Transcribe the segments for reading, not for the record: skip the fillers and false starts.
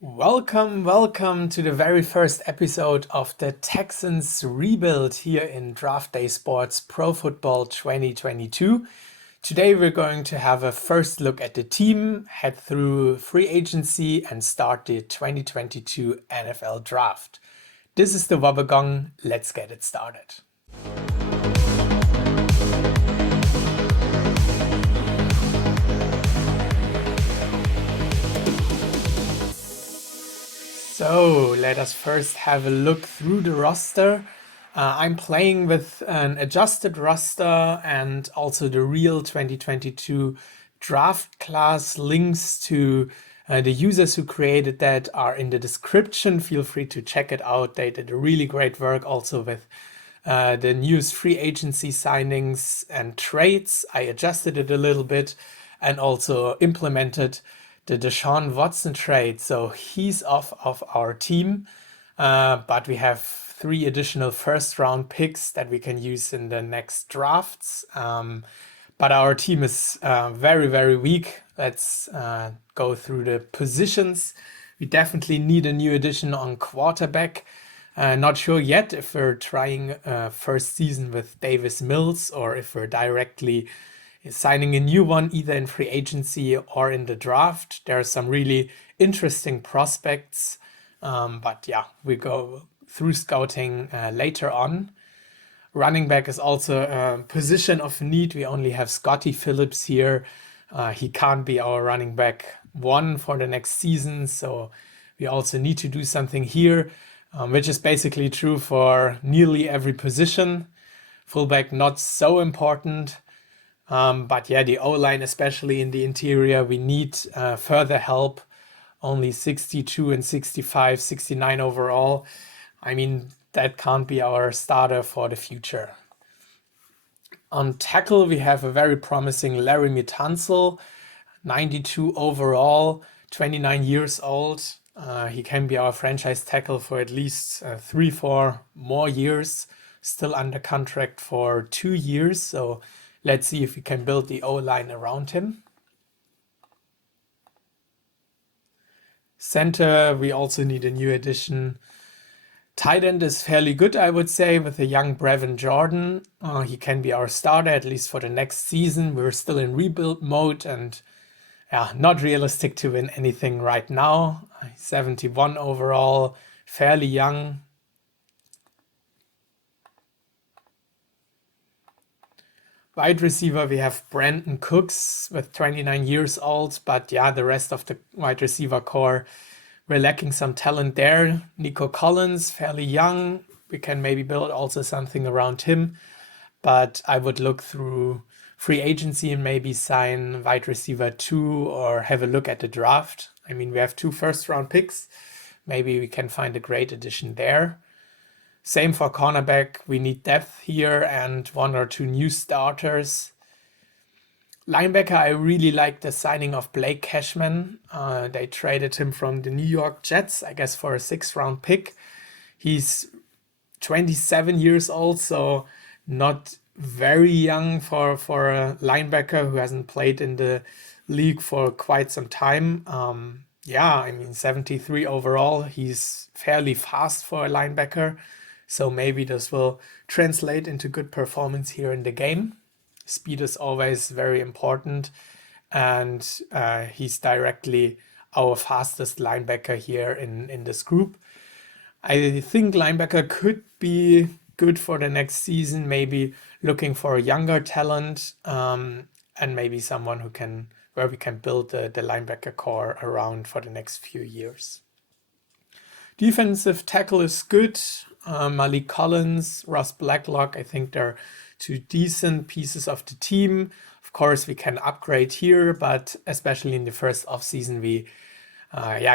Welcome to the very first episode of the Texans rebuild here in Draft Day Sports Pro Football 2022. Today we're going to have a first look at the team, head through free agency and start the 2022 NFL Draft. This is the Wobbegong, let's get it started. So let us first have a look through the roster. I'm playing with an adjusted roster and also the real 2022 draft class. Links to the users who created that are in the description. Feel free to check it out. They did a really great work also with the newest free agency signings and trades. I adjusted it a little bit and also implemented the Deshaun Watson trade. So he's off of our team, but we have 3 additional first round picks that we can use in the next drafts. But our team is very weak. Let's go through the positions. We definitely need a new addition on quarterback. Not sure yet if we're trying first season with Davis Mills or if we're directly signing a new one either in free agency or in the draft. There are some really interesting prospects, but yeah, we go through scouting later on. Running back is also a position of need. We only have Scotty Phillips here. He can't be our running back 1 for the next season, so we also need to do something here, which is basically true for nearly every position. Fullback not so important. But yeah, the O-line, especially in the interior, we need further help. Only 62 and 65, 69 overall. I mean, that can't be our starter for the future. On tackle, we have a very promising Larry Tunsil, 92 overall, 29 years old. He can be our franchise tackle for at least 3-4 more years. Still under contract for 2 years, so let's see if we can build the O-line around him. Center, we also need a new addition. Tight end is fairly good, I would say, with a young Brevin Jordan. He can be our starter, at least for the next season. We're still in rebuild mode and not realistic to win anything right now. 71 overall, fairly young. Wide receiver, we have Brandon Cooks with 29 years old, but yeah, the rest of the wide receiver core, we're lacking some talent there. Nico Collins, fairly young. We can maybe build also something around him, but I would look through free agency and maybe sign wide receiver 2 or have a look at the draft. I mean, we have 2 first round picks. Maybe we can find a great addition there. Same for cornerback. We need depth here and 1 or 2 new starters. Linebacker, I really like the signing of Blake Cashman. They traded him from the New York Jets, I guess, for a 6th round pick. He's 27 years old, so not very young for a linebacker who hasn't played in the league for quite some time. I mean, 73 overall. He's fairly fast for a linebacker. So maybe this will translate into good performance here in the game. Speed is always very important. And he's directly our fastest linebacker here in this group. I think linebacker could be good for the next season, maybe looking for a younger talent and maybe someone where we can build the linebacker core around for the next few years. Defensive tackle is good. Malik Collins, Ross Blacklock, I think they're 2 decent pieces of the team. Of course, we can upgrade here, but especially in the first offseason, we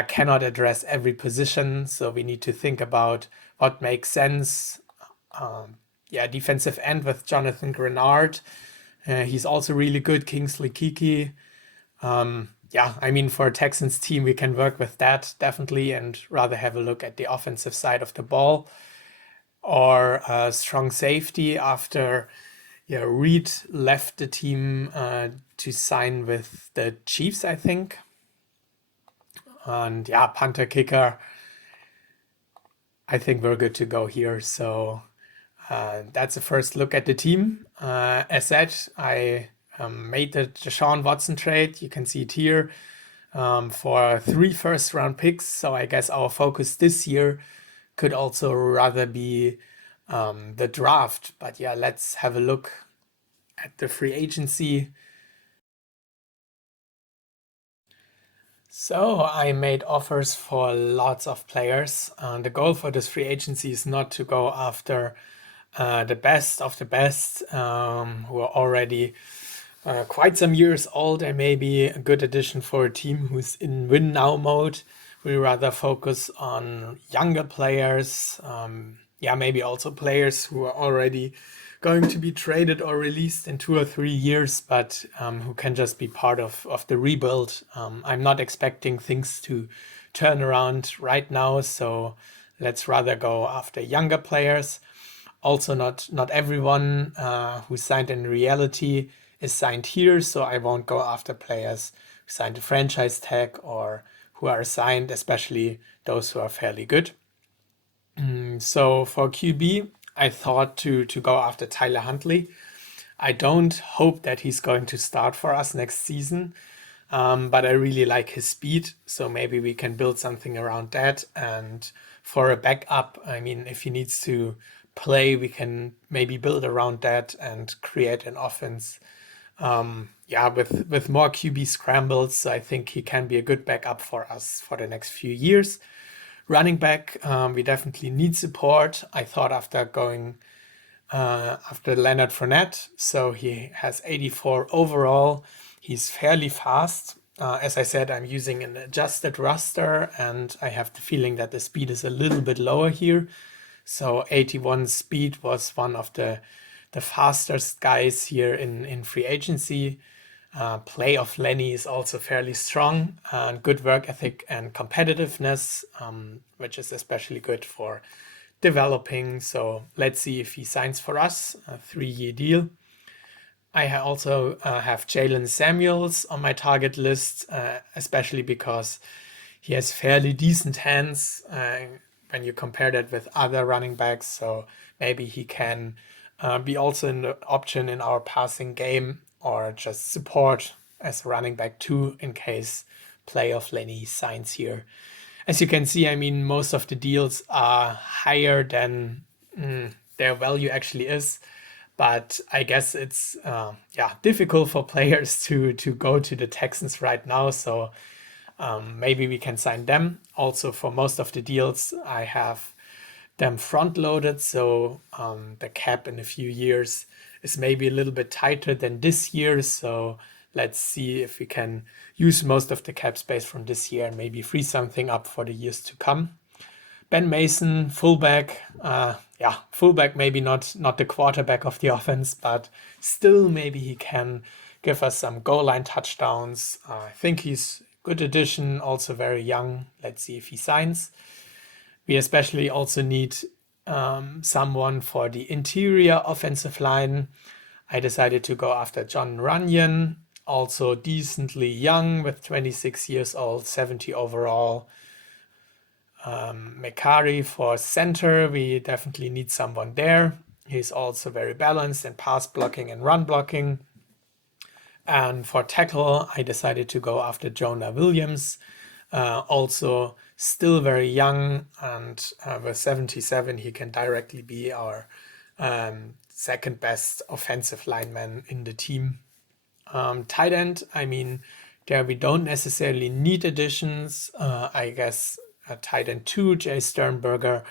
cannot address every position. So we need to think about what makes sense. Defensive end with Jonathan Grenard. He's also really good. Kingsley Kiki. I mean, for a Texans team, we can work with that definitely and rather have a look at the offensive side of the ball. Or strong safety after Reed left the team to sign with the Chiefs, I think. And yeah, punter kicker, I think we're good to go here. So that's the first look at the team. As said, I made the Deshaun Watson trade. You can see it here for 3 first-round picks. So I guess our focus this year could also rather be the draft. But yeah, let's have a look at the free agency. So I made offers for lots of players. The goal for this free agency is not to go after the best of the best who are already quite some years old and maybe a good addition for a team who's in win now mode. We rather focus on younger players, yeah, maybe also players who are already going to be traded or released in 2 or 3 years, but who can just be part of the rebuild. I'm not expecting things to turn around right now, so let's rather go after younger players. Also, not everyone who signed in reality is signed here, so I won't go after players who signed a franchise tag or who are signed, especially those who are fairly good. So for QB, I thought to go after Tyler Huntley. I don't hope that he's going to start for us next season, but I really like his speed, so maybe we can build something around that. And for a backup, I mean, if he needs to play, we can maybe build around that and create an offense. Yeah, with more QB scrambles, so I think he can be a good backup for us for the next few years. Running back, we definitely need support. I thought after Leonard Fournette, so he has 84 overall. He's fairly fast. As I said, I'm using an adjusted roster, and I have the feeling that the speed is a little bit lower here. So 81 speed was one of the fastest guys here in free agency. Play of Lenny is also fairly strong and good work ethic and competitiveness, which is especially good for developing. So let's see if he signs for us, a 3-year deal. I also have Jalen Samuels on my target list, especially because he has fairly decent hands when you compare that with other running backs. So maybe he can be also an option in our passing game or just support as a running back too in case playoff Lenny signs here. As you can see, I mean, most of the deals are higher than their value actually is. But I guess it's yeah, difficult for players to go to the Texans right now. So maybe we can sign them. Also, for most of the deals, I have them front loaded. So the cap in a few years is maybe a little bit tighter than this year. So let's see if we can use most of the cap space from this year and maybe free something up for the years to come. Ben Mason, fullback. Yeah, fullback, maybe not the quarterback of the offense, but still maybe he can give us some goal line touchdowns. I think he's a good addition, also very young. Let's see if he signs. We especially also need someone for the interior offensive line. I decided to go after John Runyon, also decently young with 26 years old, 70 overall. Mekari for center, we definitely need someone there. He's also very balanced in pass blocking and run blocking. And for tackle, I decided to go after Jonah Williams, also still very young, and with 77, he can directly be our second best offensive lineman in the team. Tight end, I mean, there we don't necessarily need additions. I guess tight end 2, Jay Sternberger,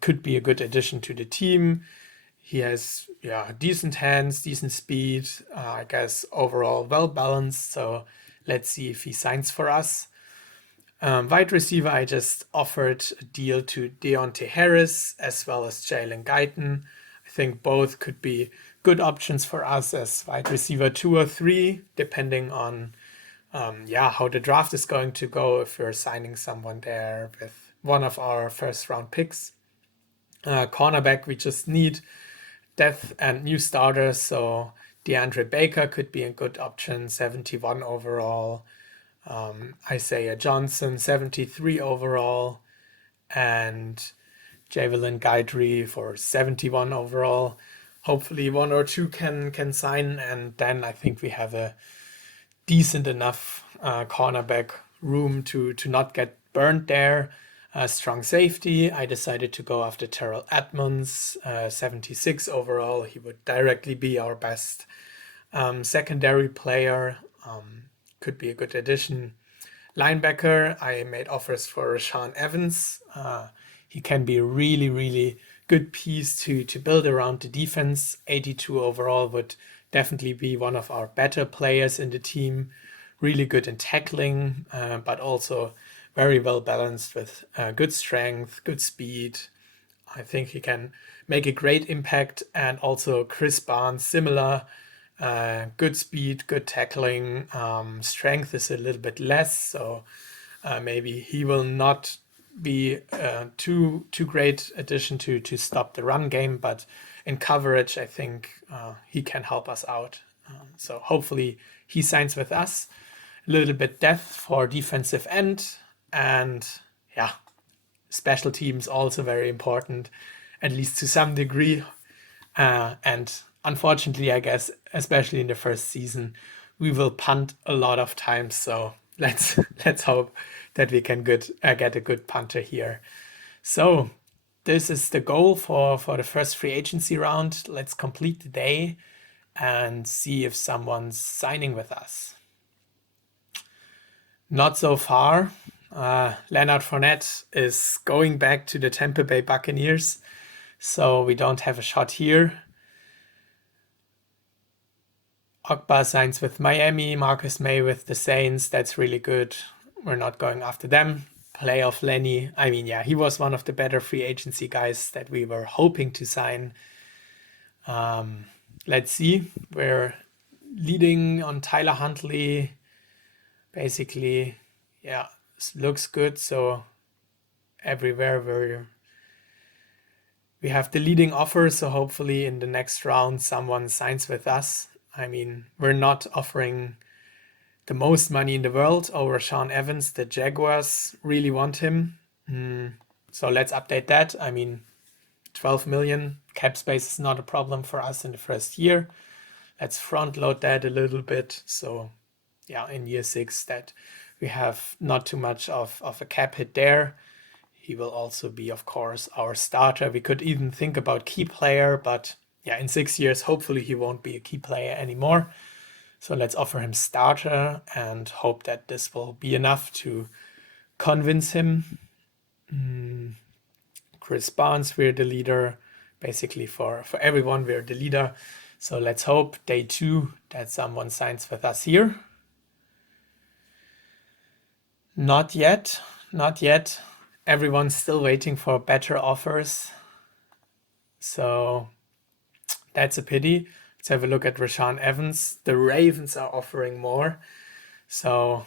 could be a good addition to the team. He has decent hands, decent speed, I guess overall well balanced. So let's see if he signs for us. Wide receiver, I just offered a deal to Deontay Harris as well as Jalen Guyton. I think both could be good options for us as wide receiver 2 or 3, depending on how the draft is going to go, if we're signing someone there with one of our first round picks. Cornerback, we just need depth and new starters, so DeAndre Baker could be a good option, 71 overall. Isaiah Johnson, 73 overall, and Javelin Guidry for 71 overall. Hopefully one or two can sign, and then I think we have a decent enough cornerback room to not get burned there. Strong safety. I decided to go after Terrell Edmonds, 76 overall. He would directly be our best secondary player. Could be a good addition. Linebacker, I made offers for Rashaan Evans. He can be a really, really good piece to build around the defense. 82 overall would definitely be one of our better players in the team. Really good in tackling, but also very well balanced with good strength, good speed. I think he can make a great impact. And also Chris Barnes, similar. Good speed, good tackling. Strength is a little bit less, so maybe he will not be too great addition to stop the run game, but in coverage, I think he can help us out. So hopefully he signs with us. A little bit depth for defensive end, and yeah, special teams also very important, at least to some degree. And unfortunately, I guess, especially in the first season, we will punt a lot of times. So let's hope that we can get a good punter here. So this is the goal for the first free agency round. Let's complete the day and see if someone's signing with us. Not so far. Leonard Fournette is going back to the Tampa Bay Buccaneers, so we don't have a shot here. Ogba signs with Miami, Marcus May with the Saints. That's really good. We're not going after them. Playoff Lenny. I mean, yeah, he was one of the better free agency guys that we were hoping to sign. Let's see. We're leading on Tyler Huntley. Basically, yeah, looks good. So everywhere we have the leading offer. So hopefully in the next round, someone signs with us. I mean, we're not offering the most money in the world over Rashaan Evans. The Jaguars really want him. So let's update that. I mean, 12 million cap space is not a problem for us in the first year. Let's front load that a little bit. So yeah, in year 6 that we have not too much of a cap hit there. He will also be, of course, our starter. We could even think about key player, but yeah, in 6 years, hopefully he won't be a key player anymore. So let's offer him starter and hope that this will be enough to convince him. Chris Barnes, we're the leader. Basically for everyone, we're the leader. So let's hope day 2 that someone signs with us here. Not yet. Everyone's still waiting for better offers. So that's a pity. Let's have a look at Rashaan Evans. The Ravens are offering more. So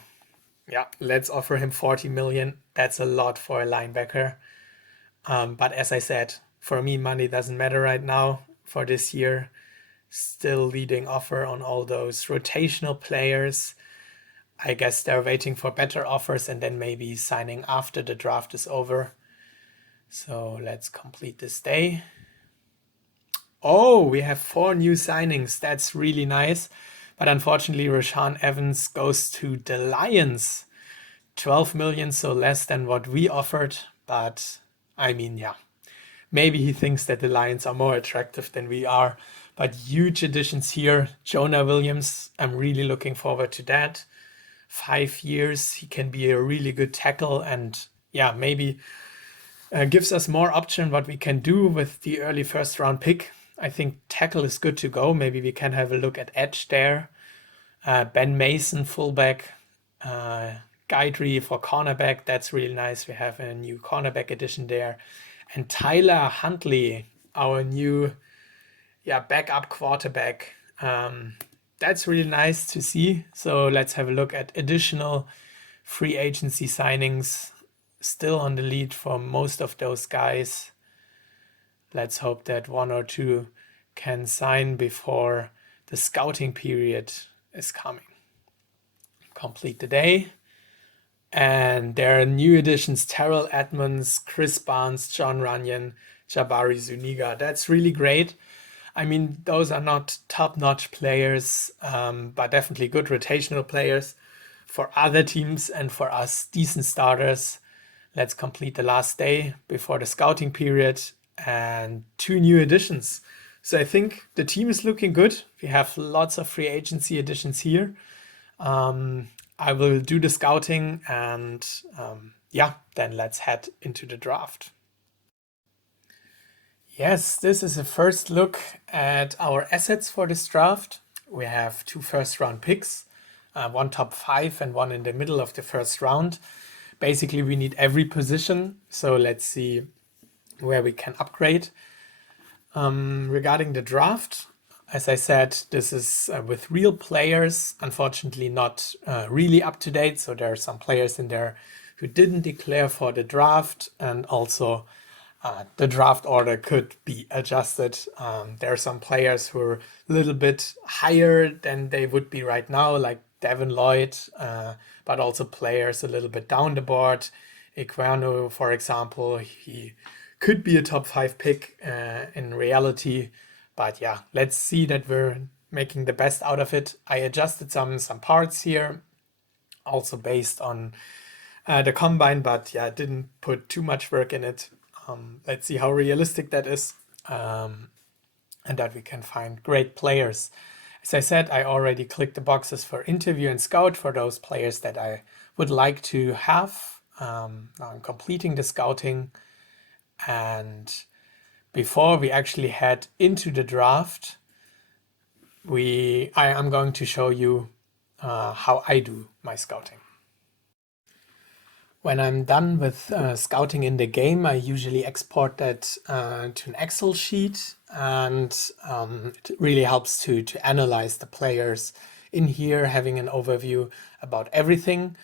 yeah, let's offer him 40 million. That's a lot for a linebacker. But as I said, for me, money doesn't matter right now for this year. Still leading offer on all those rotational players. I guess they're waiting for better offers and then maybe signing after the draft is over. So let's complete this day. Oh, we have 4 new signings. That's really nice. But unfortunately, Rashaan Evans goes to the Lions. 12 million, so less than what we offered. But I mean, yeah, maybe he thinks that the Lions are more attractive than we are. But huge additions here. Jonah Williams, I'm really looking forward to that. 5 years, he can be a really good tackle and yeah, maybe gives us more option what we can do with the early first round pick. I think tackle is good to go. Maybe we can have a look at edge there. Ben Mason, fullback. Guidry for cornerback. That's really nice. We have a new cornerback addition there. And Tyler Huntley, our new backup quarterback. That's really nice to see. So let's have a look at additional free agency signings. Still on the lead for most of those guys. Let's hope that 1 or 2 can sign before the scouting period is coming. Complete the day. And there are new additions: Terrell Edmonds, Chris Barnes, John Runyon, Jabari Zuniga. That's really great. I mean, those are not top-notch players, but definitely good rotational players for other teams, and for us, decent starters. Let's complete the last day before the scouting period, and 2 new additions. So I think the team is looking good. We have lots of free agency additions here. I will do the scouting, and yeah, then let's head into the draft. Yes, this is a first look at our assets for this draft. We have 2 first-round picks, one top 5 and one in the middle of the first round. Basically, we need every position, so let's see where we can upgrade. Regarding the draft, as I said, this is with real players, unfortunately not really up to date. So there are some players in there who didn't declare for the draft, and also the draft order could be adjusted. There are some players who are a little bit higher than they would be right now, like Devin Lloyd, but also players a little bit down the board. Equano, for example, he could be a top 5 pick in reality. But yeah, let's see that we're making the best out of it. I adjusted some parts here, also based on the combine, but yeah, didn't put too much work in it. Let's see how realistic that is, and that we can find great players. As I said, I already clicked the boxes for interview and scout for those players that I would like to have. Now I'm completing the scouting, and before we actually head into the draft, I am going to show you how I do my scouting. When I'm done with scouting in the game, I usually export that to an Excel sheet, and it really helps to analyze the players in here, having an overview about everything.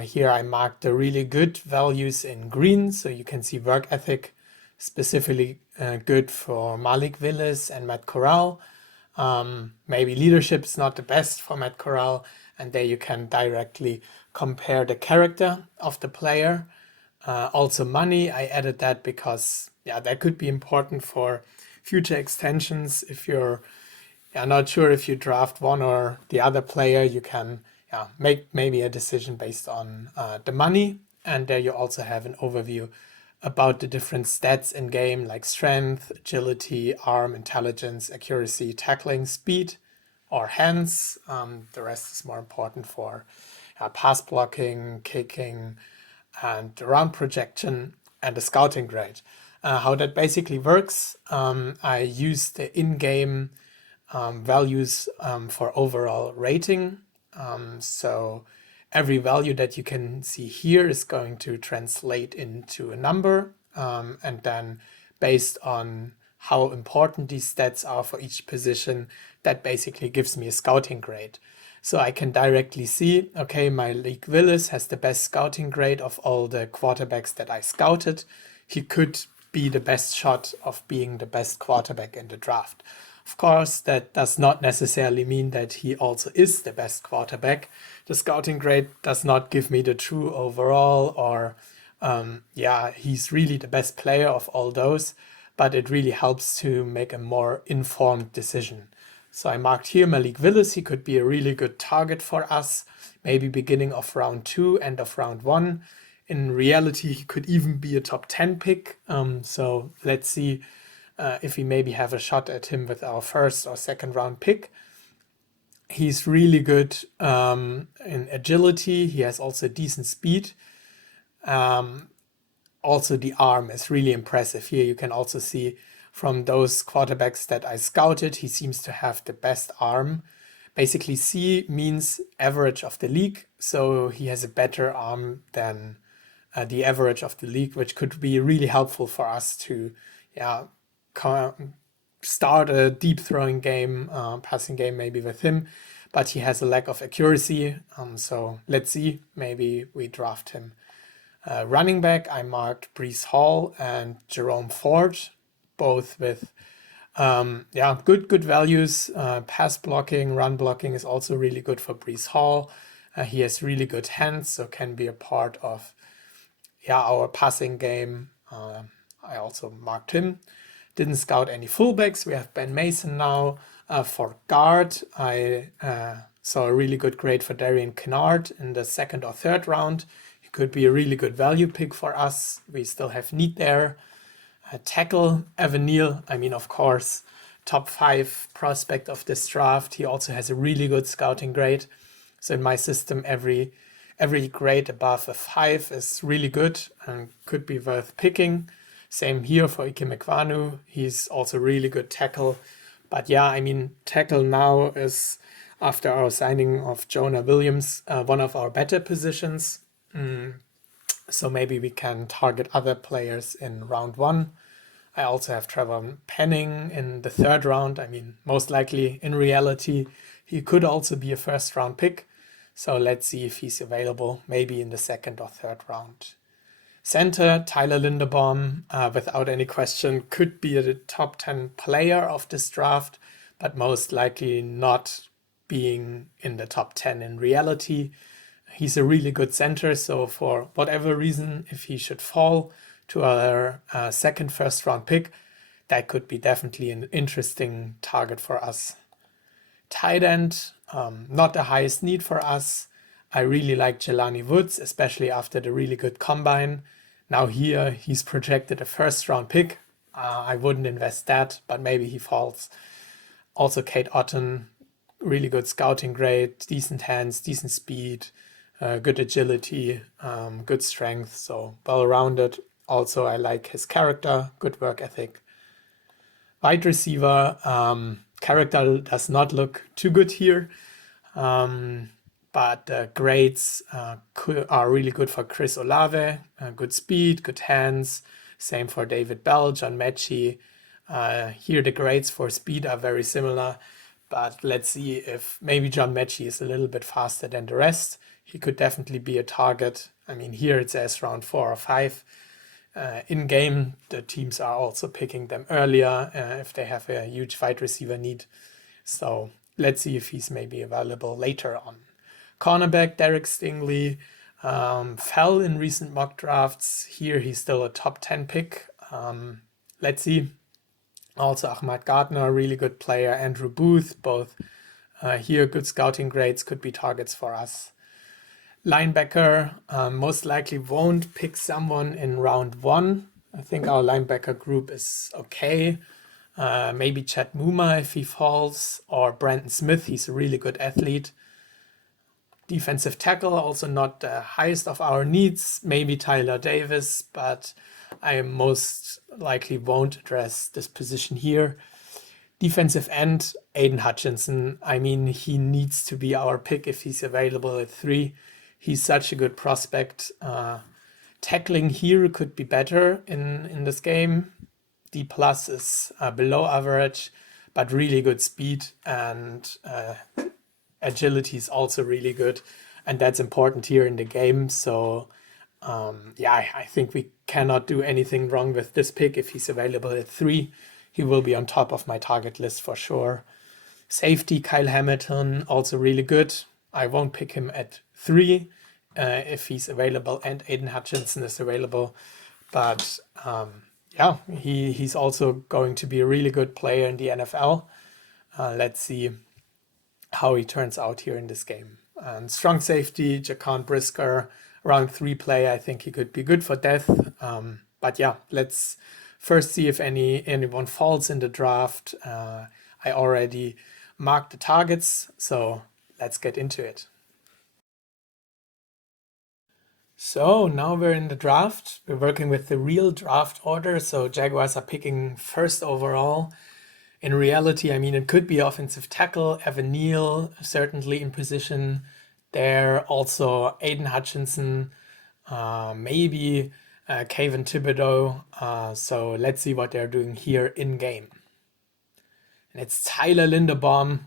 Here I marked the really good values in green, so you can see work ethic, specifically good for Malik Willis and Matt Corral. Maybe leadership is not the best for Matt Corral, and there you can directly compare the character of the player. Also money, I added that because yeah, that could be important for future extensions. If you're not sure if you draft one or the other player, you can make maybe a decision based on the money. And there you also have an overview about the different stats in game, like strength, agility, arm, intelligence, accuracy, tackling, speed, or hands. The rest is more important for pass blocking, kicking, and the round projection and the scouting grade. How that basically works, I use the in-game values for overall rating. So every value that you can see here is going to translate into a number, and then based on how important these stats are for each position, that basically gives me a scouting grade. So I can directly see, okay, Malik Willis has the best scouting grade of all the quarterbacks that I scouted. He could be the best shot of being the best quarterback in the draft. Of course, that does not necessarily mean that he also is the best quarterback. The scouting grade does not give me the true overall, or he's really the best player of all those, but it really helps to make a more informed decision. So I marked here Malik Willis. He could be a really good target for us, maybe beginning of round 2, end of round 1. In reality, he could even be a top 10 pick. So let's see if we maybe have a shot at him with our first or second round pick. He's really good in agility. He has also decent speed. Also, the arm is really impressive. Here you can also see from those quarterbacks that I scouted, he seems to have the best arm. Basically, C means average of the league, so he has a better arm than the average of the league, which could be really helpful for us to start a deep throwing game, passing game maybe with him. But he has a lack of accuracy, so let's see, maybe we draft him. Running back, I marked Breece Hall and Jerome Ford, both with good values. Pass blocking, run blocking is also really good for Breece Hall. He has really good hands, so can be a part of our passing game. I also marked him. Didn't scout any fullbacks. We have Ben Mason now. For guard, I saw a really good grade for Darian Kennard in the second or third round. He could be a really good value pick for us. We still have need there. Tackle, Evan Neal, I mean, of course, top 5 prospect of this draft. He also has a really good scouting grade. So in my system, every grade above a 5 is really good and could be worth picking. Same here for Ike Mekwanu. He's also really good tackle. But yeah, I mean, tackle now is, after our signing of Jonah Williams, one of our better positions. So maybe we can target other players in round 1. I also have Trevor Penning in the 3rd round. I mean, most likely in reality, he could also be a first round pick. So let's see if he's available, maybe in the 2nd or 3rd round. Center, Tyler Linderbaum, without any question, could be a top 10 player of this draft, but most likely not being in the top 10 in reality. He's a really good center, so for whatever reason, if he should fall to our second first round pick, that could be definitely an interesting target for us. Tight end, not the highest need for us. I really like Jelani Woods, especially after the really good combine. Now here, he's projected a first round pick. I wouldn't invest that, but maybe he falls. Also Kate Otten, really good scouting grade, decent hands, decent speed, good agility, good strength, so well-rounded. Also, I like his character, good work ethic. Wide receiver, character does not look too good here, but grades are really good for Chris Olave, good speed, good hands. Same for David Bell, John Mechie. Here the grades for speed are very similar, but let's see if maybe John Mechie is a little bit faster than the rest. He could definitely be a target. I mean, here it says round 4 or 5. In game, the teams are also picking them earlier if they have a huge wide receiver need. So let's see if he's maybe available later on. Cornerback, Derek Stingley, fell in recent mock drafts. Here he's still a top 10 pick. Let's see. Also Ahmad Gardner, really good player. Andrew Booth, both here good scouting grades, could be targets for us. Linebacker, most likely won't pick someone in round 1. I think our linebacker group is okay. Maybe Chad Muma if he falls, or Brandon Smith, he's a really good athlete. Defensive tackle, also not the highest of our needs. Maybe Tyler Davis, but I most likely won't address this position here. Defensive end, Aiden Hutchinson. I mean, he needs to be our pick if he's available at 3. He's such a good prospect. Tackling here could be better in this game. D plus is below average, but really good speed, and agility is also really good. And that's important here in the game. So I think we cannot do anything wrong with this pick. If he's available at 3, he will be on top of my target list for sure. Safety, Kyle Hamilton, also really good. I won't pick him at 3 if he's available and Aiden Hutchinson is available. But he's also going to be a really good player in the NFL. Let's see how he turns out here in this game. And strong safety, Jaquan Brisker, round 3 player. I think he could be good for depth. But yeah, let's first see if anyone falls in the draft. I already marked the targets, so let's get into it. So now we're in the draft. We're working with the real draft order. So Jaguars are picking first overall. In reality, I mean, it could be offensive tackle, Evan Neal, certainly in position there. Also Aiden Hutchinson, maybe Kayvon Thibodeau. So let's see what they're doing here in game. And it's Tyler Linderbaum.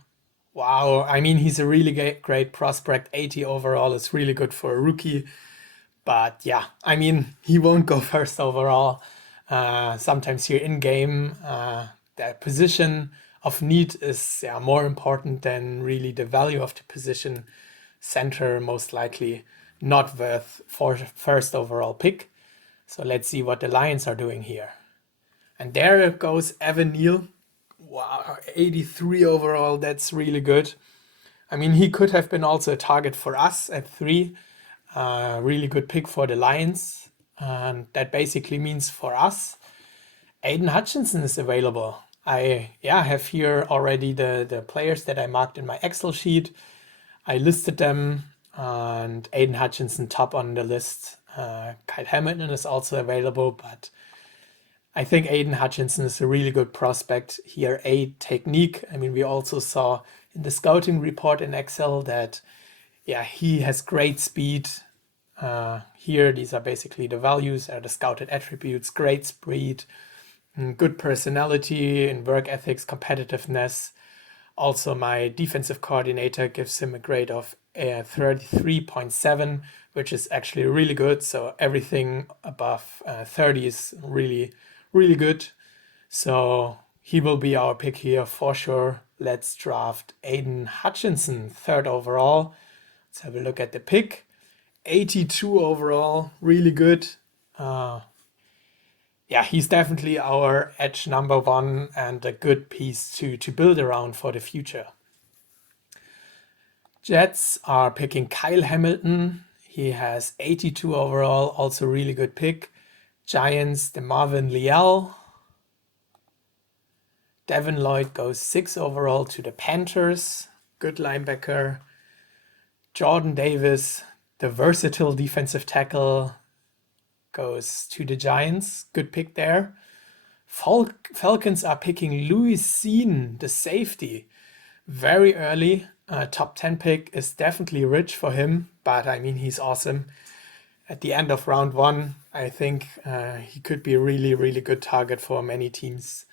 Wow, I mean, he's a really great prospect. 80 overall is really good for a rookie. But yeah, I mean, he won't go first overall. Sometimes here in game, the position of need is more important than really the value of the position. center most likely not worth for first overall pick. So let's see what the Lions are doing here. And there goes Evan Neal. Wow, 83 overall. That's really good. I mean, he could have been also a target for us at 3. Really good pick for the Lions. And that basically means for us, Aiden Hutchinson is available. I have here already the players that I marked in my Excel sheet. I listed them, and Aiden Hutchinson top on the list. Kyle Hamilton is also available, but I think Aiden Hutchinson is a really good prospect here. Technique. I mean, we also saw in the scouting report in Excel that, he has great speed. Here, these are basically the values, the scouted attributes, great speed, good personality and work ethics, competitiveness. Also, my defensive coordinator gives him a grade of 33.7, which is actually really good. So everything above 30 is really, really good. So he will be our pick here for sure. Let's draft Aiden Hutchinson, 3rd overall. Let's have a look at the pick. 82 overall, really good. He's definitely our edge number 1 and a good piece to build around for the future. Jets are picking Kyle Hamilton. He has 82 overall, also really good pick. Giants, DeMarvin Leal. Devin Lloyd goes 6 overall to the Panthers. Good linebacker. Jordan Davis, the versatile defensive tackle, goes to the Giants. Good pick there. Falcons are picking Louis Sean, the safety, very early. Top 10 pick is definitely rich for him, but I mean, he's awesome. At the end of round 1, I think he could be a really, really good target for many teams.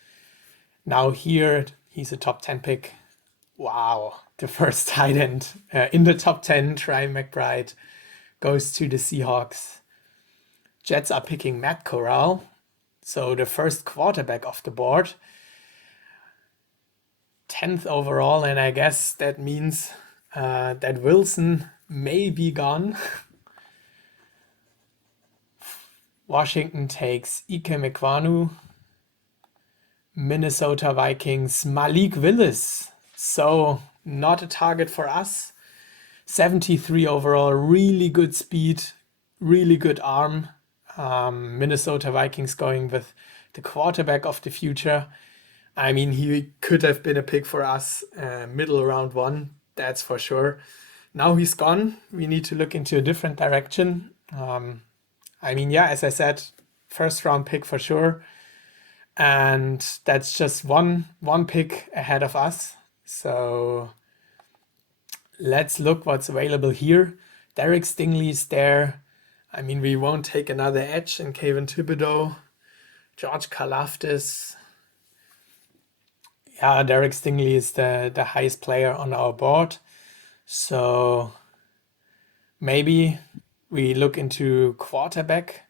Now here, he's a top 10 pick. Wow, the first tight end in the top 10, Trey McBride, goes to the Seahawks. Jets are picking Matt Corral, so the first quarterback off the board. 10th overall, and I guess that means that Wilson may be gone. Washington takes Ike Mekwanu. Minnesota Vikings, Malik Willis. So not a target for us. 73 overall, really good speed, really good arm. Minnesota Vikings going with the quarterback of the future. I mean, he could have been a pick for us, middle round 1, that's for sure. Now he's gone. We need to look into a different direction. I mean, as I said, first round pick for sure. And that's just one pick ahead of us. So let's look what's available here. Derek Stingley is there. I mean, we won't take another edge in Kayvon Thibodeau. George Karlaftis. Derek Stingley is the highest player on our board. So maybe we look into quarterback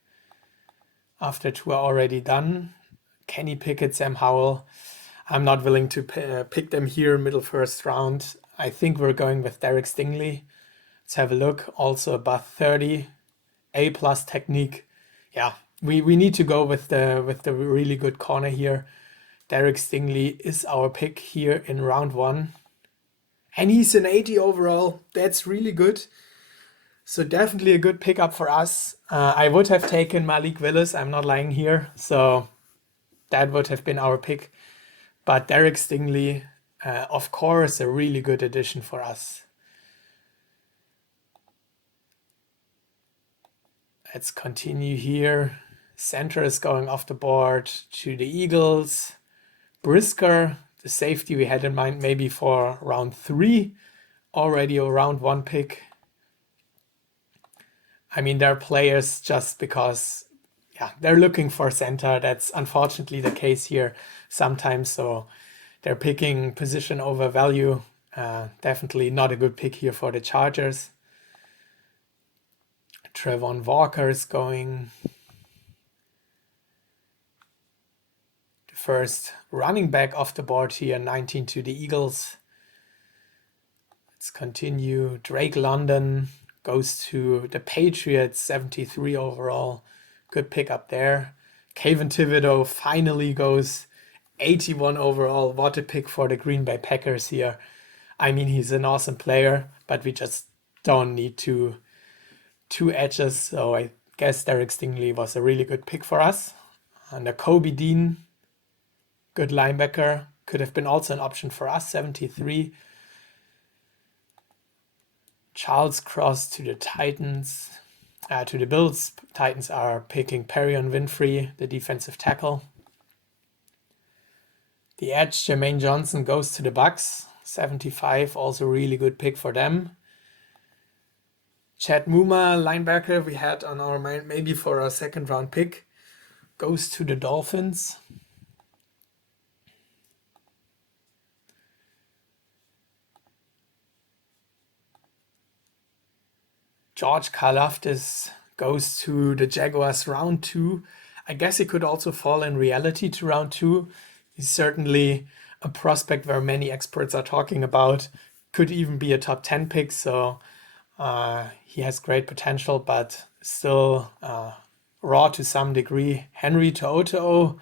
after 2 are already done. Kenny Pickett, Sam Howell. I'm not willing to pick them here middle first round. I think we're going with Derek Stingley. Let's have a look. Also above 30. A+ technique. We need to go with the really good corner here. Derek Stingley is our pick here in round 1. And he's an 80 overall. That's really good. So definitely a good pickup for us. I would have taken Malik Willis. I'm not lying here. So that would have been our pick. But Derek Stingley, of course, a really good addition for us. Let's continue here. Center is going off the board to the Eagles. Brisker, the safety we had in mind maybe for round 3. Already a round 1 pick. I mean, they're players just because they're looking for center. That's unfortunately the case here sometimes. So they're picking position over value. Definitely not a good pick here for the Chargers. Trevon Walker is going. The first running back off the board here, 19 to the Eagles. Let's continue. Drake London goes to the Patriots, 73 overall. Good pick up there. Kayvon Thibodeau finally goes 81 overall. What a pick for the Green Bay Packers here. I mean, he's an awesome player, but we just don't need two edges. So I guess Derek Stingley was a really good pick for us. And the Kobe Dean, good linebacker, could have been also an option for us, 73. Charles Cross to the Titans, to the Bills. Titans are picking Perion Winfrey, the defensive tackle. The edge, Jermaine Johnson, goes to the Bucks, 75, also really good pick for them. Chad Muma, linebacker, we had on our mind maybe for a second round pick, goes to the Dolphins. George Karlaftis goes to the Jaguars round 2. I guess he could also fall in reality to round 2. He's certainly a prospect where many experts are talking about. Could even be a top 10 pick, so he has great potential, but still raw to some degree. Henry To'oTo'o,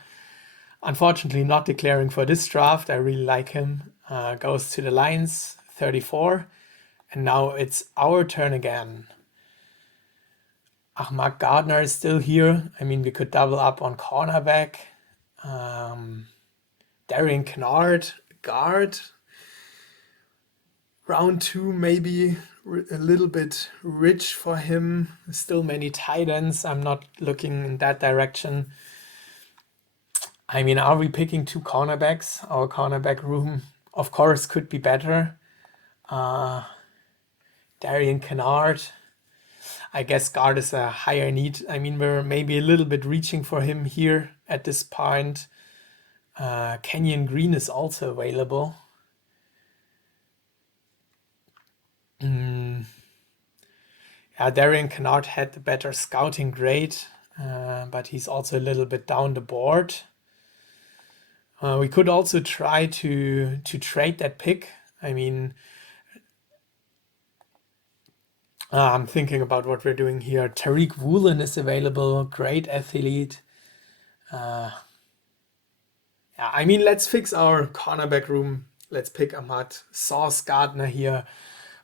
unfortunately not declaring for this draft. I really like him. Goes to the Lions, 34. And now it's our turn again. Ahmad Gardner is still here. I mean, we could double up on cornerback. Darian Kennard, guard. Round 2, maybe a little bit rich for him. Still many tight ends. I'm not looking in that direction. I mean, are we picking 2 cornerbacks? Our cornerback room, of course, could be better. Darian Kennard. I guess guard is a higher need. I mean, we're maybe a little bit reaching for him here at this point. Kenyon Green is also available. Yeah, Darian Kennard had the better scouting grade, but he's also a little bit down the board. We could also try to trade that pick. I mean, I'm thinking about what we're doing here. Tariq Woolen is available, great athlete. Yeah, I mean, let's fix our cornerback room. Let's pick Ahmad. Sauce Gardner here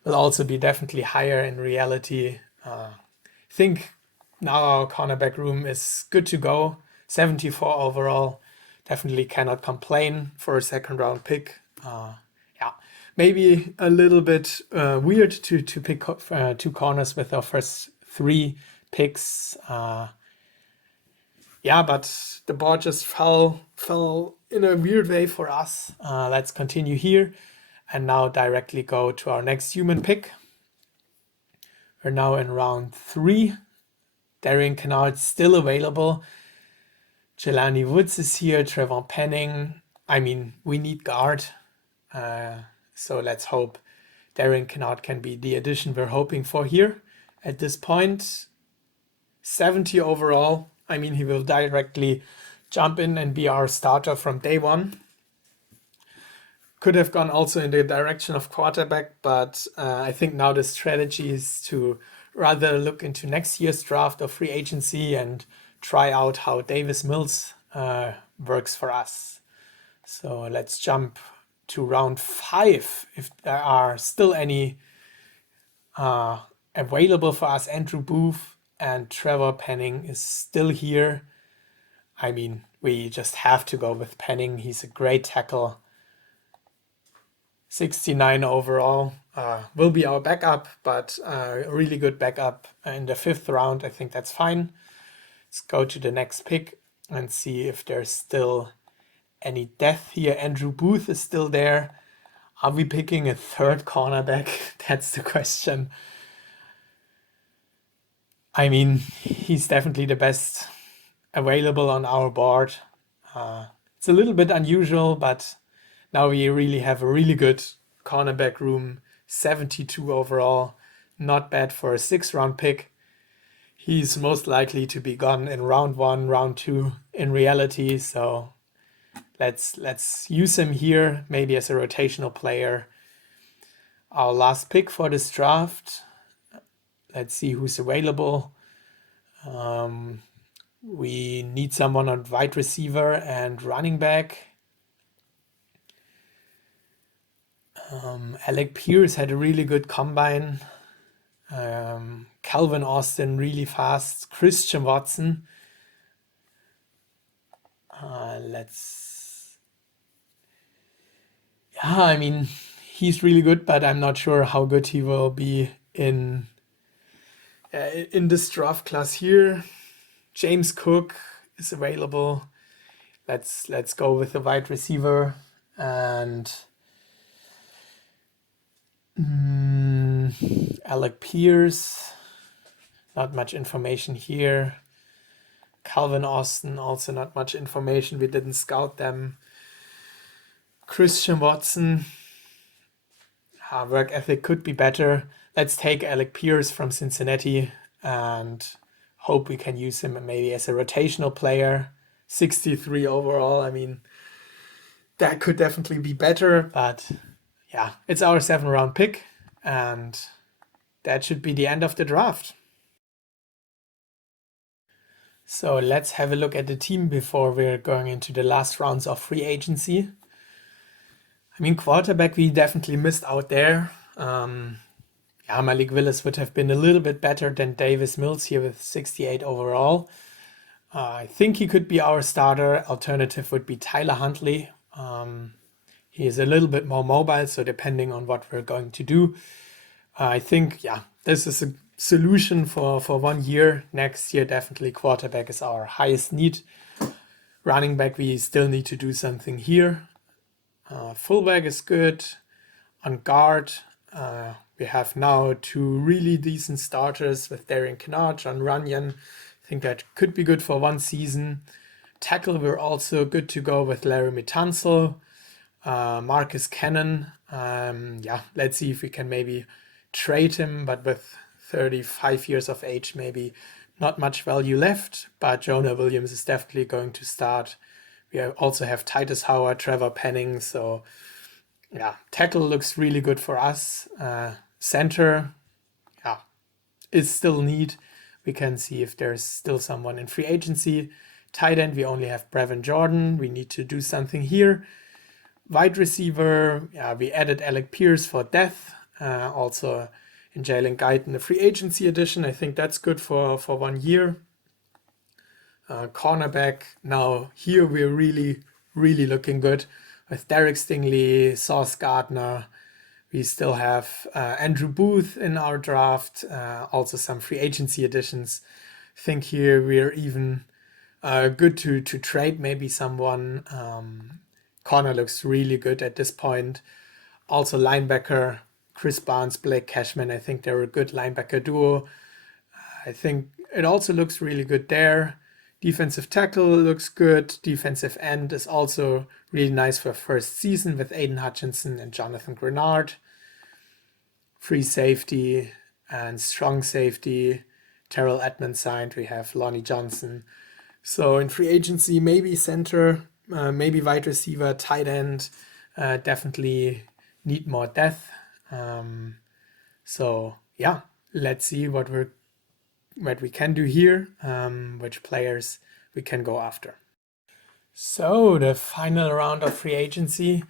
will also be definitely higher in reality. I think now our cornerback room is good to go. 74 overall. Definitely cannot complain for a second round pick. Yeah, maybe a little bit weird to pick 2 corners with our first 3 picks. Yeah, but the board just fell in a weird way for us. Let's continue here and now directly go to our next human pick. We're now in round 3. Darian Kennard still available. Jelani Woods is here. Trevor Penning. I mean, we need guard. So let's hope Darian Kennard can be the addition we're hoping for here. At this point, 70 overall. I mean, he will directly jump in and be our starter from day one. Could have gone also in the direction of quarterback, but I think now the strategy is to rather look into next year's draft or free agency and try out how Davis Mills works for us. So let's jump to round 5 if there are still any available for us. Andrew Booth and Trevor Penning is still here. I mean, we just have to go with Penning. He's a great tackle. 69 overall. Will be our backup, but a really good backup in the 5th round. I think that's fine. Let's go to the next pick and see if there's still any depth here. Andrew Booth is still there. Are we picking a 3rd cornerback? That's the question. I mean, he's definitely the best available on our board. It's a little bit unusual, but now we really have a really good cornerback room. 72 overall. Not bad for a 6th round pick. He's most likely to be gone in round 1, round 2 in reality. So let's use him here, maybe as a rotational player. Our last pick for this draft. Let's see who's available. We need someone on wide receiver and running back. Alec Pierce had a really good combine. Calvin Austin really fast. Christian Watson. I mean, he's really good, but I'm not sure how good he will be in this draft class here. James Cook is available. Let's go with the wide receiver and Alec Pierce. Not much information here. Calvin Austin, also not much information. We didn't scout them. Christian Watson. Work ethic could be better. Let's take Alec Pierce from Cincinnati and hope we can use him maybe as a rotational player. 63 overall. I mean, that could definitely be better, but yeah, it's our 7th-round pick, and that should be the end of the draft. So let's have a look at the team before we're going into the last rounds of free agency. I mean, quarterback, we definitely missed out there. Malik Willis would have been a little bit better than Davis Mills here with 68 overall. I think he could be our starter. Alternative would be Tyler Huntley. He is a little bit more mobile, so depending on what we're going to do, I think, this is a solution for 1 year. Next year, definitely quarterback is our highest need. Running back, we still need to do something here. Fullback is good. On guard, we have now 2 really decent starters with Darian Kinnard, John Runyon. I think that could be good for 1 season. Tackle, we're also good to go with Laramie Tunsil. Marcus Cannon. Let's see if we can maybe trade him, but with 35 years of age, maybe not much value left. But Jonah Williams is definitely going to start. We also have Titus Howard, Trevor Penning. So tackle looks really good for us. Center, is still need. We can see if there's still someone in free agency. Tight end, we only have Brevin Jordan. We need to do something here. Wide receiver, we added Alec Pierce for depth. Also in Jalen Guyton, the free agency edition. I think that's good for 1 year. Cornerback, now here we're really, really looking good with Derek Stingley, Sauce Gardner. We still have Andrew Booth in our draft, also some free agency additions. I think here we're even good to trade maybe someone. Corner looks really good at this point. Also linebacker, Chris Barnes, Blake Cashman. I think they're a good linebacker duo. I think it also looks really good there. Defensive tackle looks good. Defensive end is also really nice for first season with Aiden Hutchinson and Jonathan Grenard. Free safety and strong safety. Terrell Edmonds signed. We have Lonnie Johnson. So in free agency, maybe center, maybe wide receiver, tight end. Definitely need more depth. Let's see what we can do here, which players we can go after. So the final round of free agency,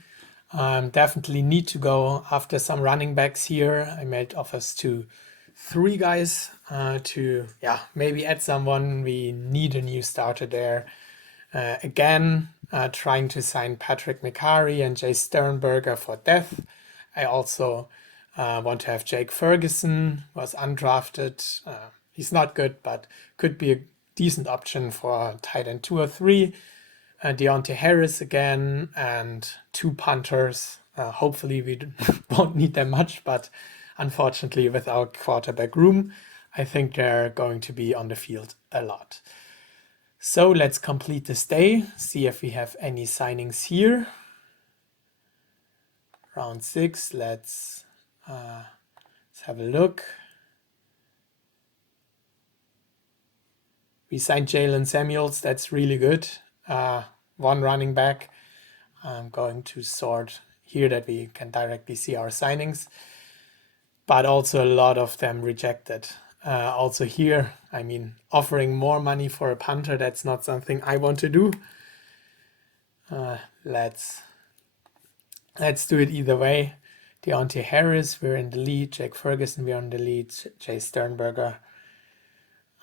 definitely need to go after some running backs here. I made offers to 3 guys to maybe add someone. We need a new starter there. Again, trying to sign Patrick McCarry and Jay Sternberger for depth. I also want to have Jake Ferguson, was undrafted. He's not good, but could be a decent option for tight end 2 or 3. Deontay Harris again, and 2 punters. Hopefully we won't need them much, but unfortunately with our quarterback room, I think they're going to be on the field a lot. So let's complete this day, see if we have any signings here. Round 6, let's have a look. We signed Jalen Samuels, that's really good. 1 running back. I'm going to sort here that we can directly see our signings. but also a lot of them rejected. Also here, I mean, offering more money for a punter, that's not something I want to do. Let's do it either way. Deontay Harris, we're in the lead. Jake Ferguson, we're in the lead. Jay Sternberger.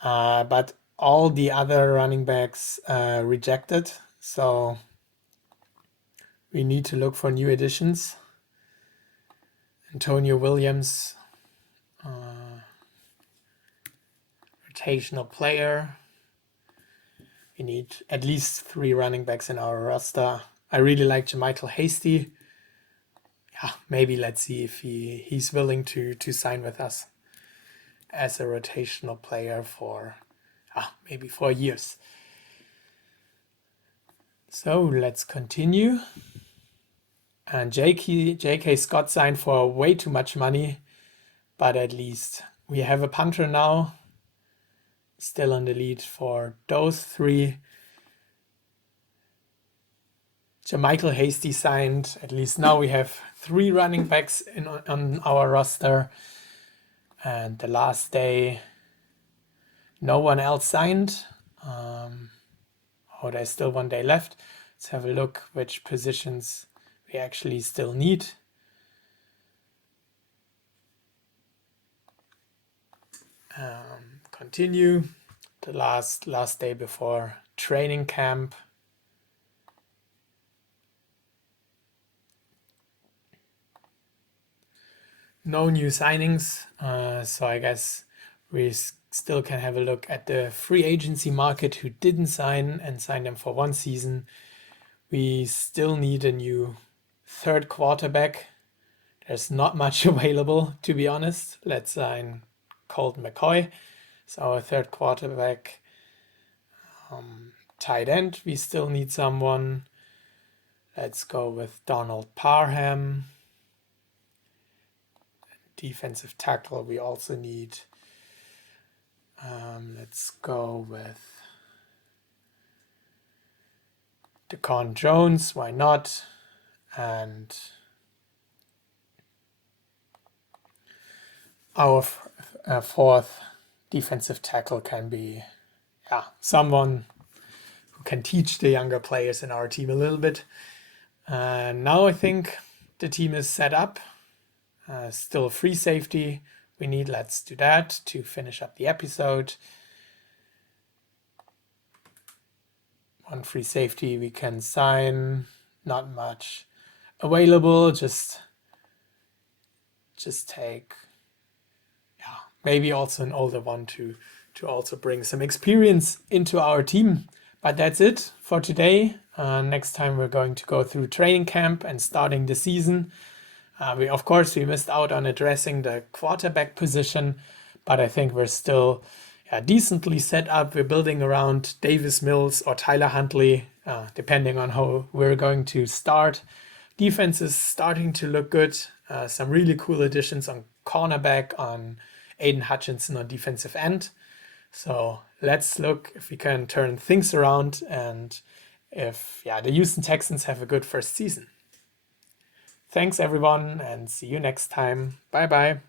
But all the other running backs rejected. So we need to look for new additions. Antonio Williams, rotational player. We need at least 3 running backs in our roster. I really like Jermichael Hasty. Yeah, maybe let's see if he's willing to sign with us as a rotational player for maybe 4 years. So let's continue. And J.K. Scott signed for way too much money, but at least we have a punter now, still on the lead for those 3. Jermichael Hasty signed. At least now we have 3 running backs on our roster. And the last day, no one else signed. There's still 1 day left. Let's have a look which positions we actually still need. Continue. The last day before training camp. No new signings, so I guess we still can have a look at the free agency market who didn't sign and sign them for 1 season. We still need a new 3rd quarterback. There's not much available, to be honest. Let's sign Colt McCoy. So our 3rd quarterback. Tight end, we still need someone. Let's go with Donald Parham. Defensive tackle, we also need. Let's go with DeCon Jones, why not? And our 4th defensive tackle can be someone who can teach the younger players in our team a little bit. Now I think the team is set up. Still a free safety we need. Let's do that to finish up the episode. 1 free safety we can sign. Not much available. Just take maybe also an older one to also bring some experience into our team. But that's it for today. Next time we're going to go through training camp and starting the season. We missed out on addressing the quarterback position, but I think we're still decently set up. We're building around Davis Mills or Tyler Huntley, depending on how we're going to start. Defense is starting to look good. Some really cool additions on cornerback, on Aiden Hutchinson on defensive end. So let's look if we can turn things around and if the Houston Texans have a good first season. Thanks everyone and see you next time. Bye bye.